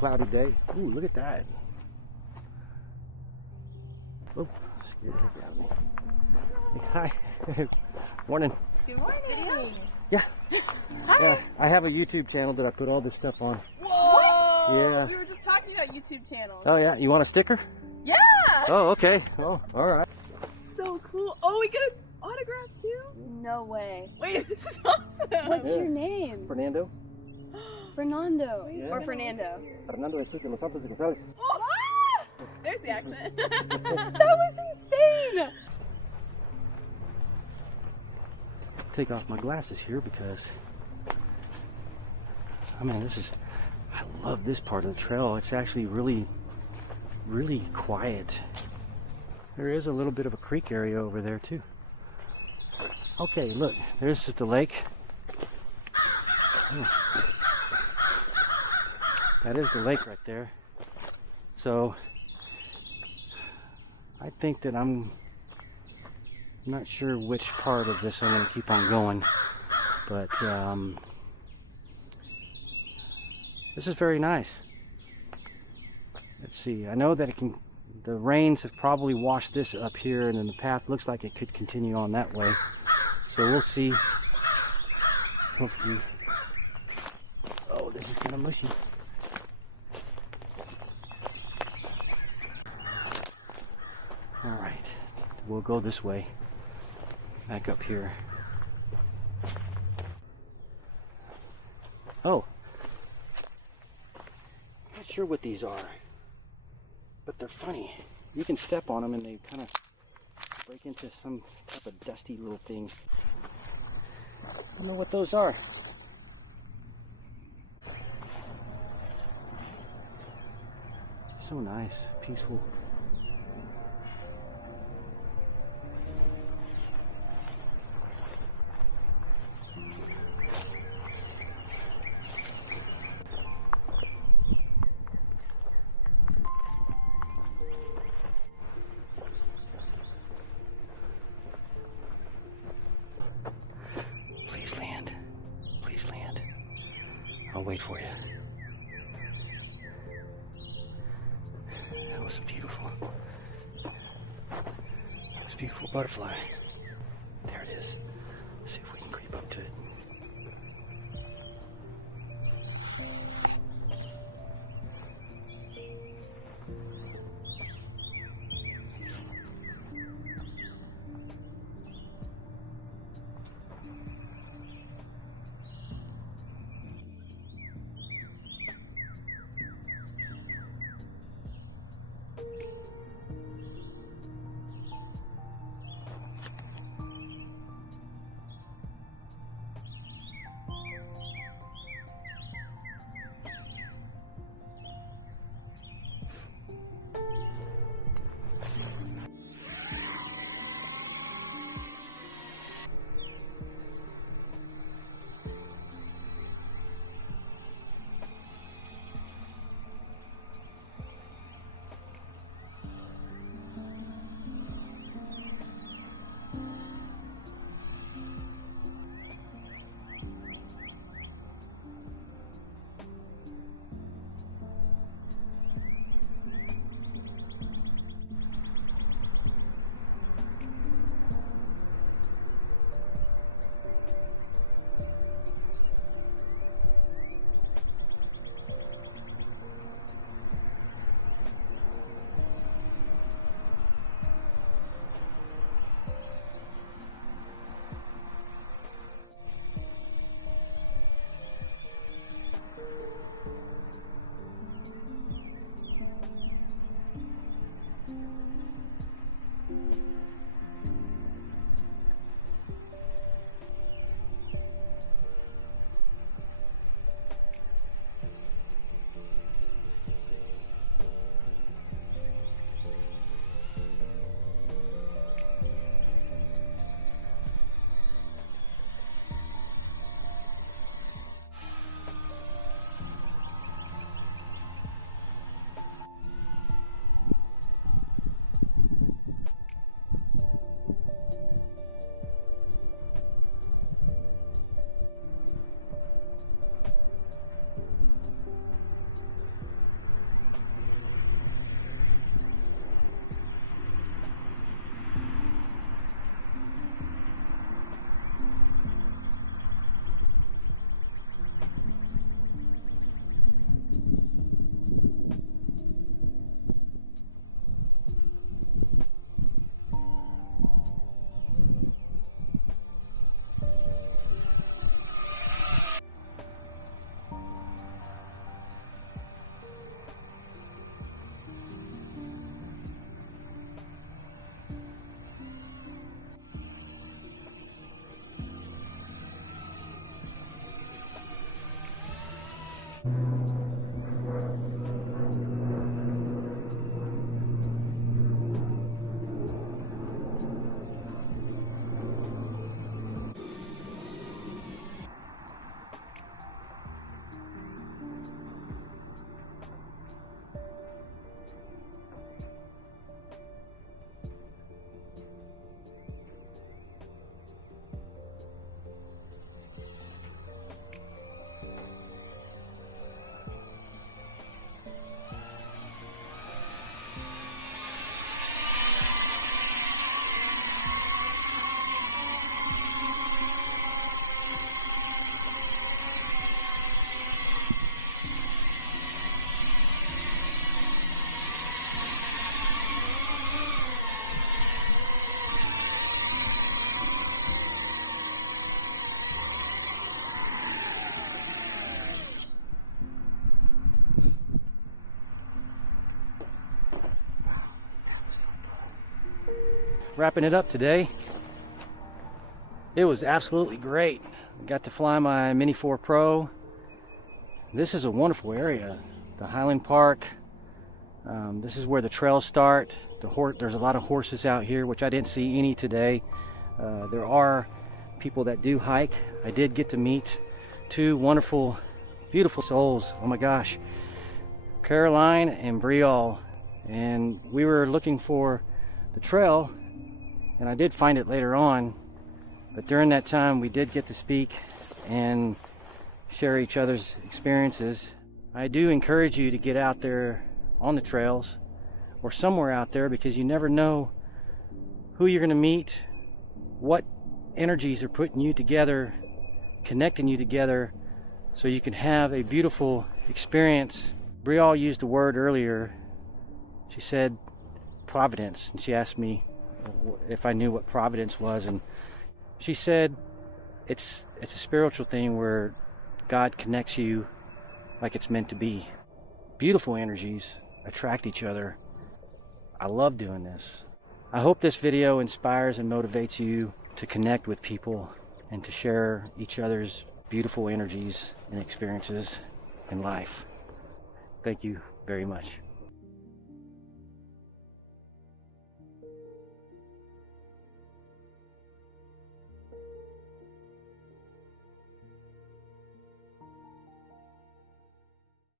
cloudy day. Ooh, look at that. Oh, scared the heck out of me. Hey, hi. Morning. Good morning. Yeah. Hi. Yeah. I have a YouTube channel that I put all this stuff on. Whoa! Yeah. You were just talking about YouTube channels. Oh yeah. You want a sticker? Yeah! Oh, okay. Oh, all right. So cool. Oh, we get an autograph too? No way. Wait, this is awesome. What's your name? Fernando. Fernando. Yeah. Or Fernando. Fernando De Los Santos. Oh, there's the accent. That was insane! Take off my glasses here because, I mean, I love this part of the trail. It's actually really quiet. There is a little bit of a creek area over there too. Okay, look, there's the lake. Oh. That is the lake right there. So I think that I'm not sure which part of this I'm going to keep on going, but this is very nice. Let's see, I know that the rains have probably washed this up here, and then the path looks like it could continue on that way. So we'll see. Hopefully. Oh, this is kind of mushy. All right, we'll go this way. Back up here. Oh. Not sure what these are, but they're funny. You can step on them and they kind of break into some type of dusty little thing. I don't know what those are. So nice, peaceful. Please land. Please land. I'll wait for you. That was beautiful. That was a beautiful butterfly. There it is. Let's see if we can creep up to it. Wrapping it up today. It was absolutely great. Got to fly my Mini 4 Pro. This is a wonderful area. The Highland Park. This is where the trails start. There's a lot of horses out here, which I didn't see any today. There are people that do hike. I did get to meet two wonderful, beautiful souls. Oh my gosh. Caroline and Brielle. And we were looking for the trail, and I did find it later on, but during that time we did get to speak and share each other's experiences. I do encourage you to get out there on the trails or somewhere out there, because you never know who you're going to meet, what energies are putting you together, connecting you together, so you can have a beautiful experience. Brielle used a word earlier. She said providence, and she asked me if I knew what providence was, and she said it's a spiritual thing where God connects you like it's meant to be. Beautiful energies attract each other. I love doing this. I hope this video inspires and motivates you to connect with people and to share each other's beautiful energies and experiences in life. Thank you very much.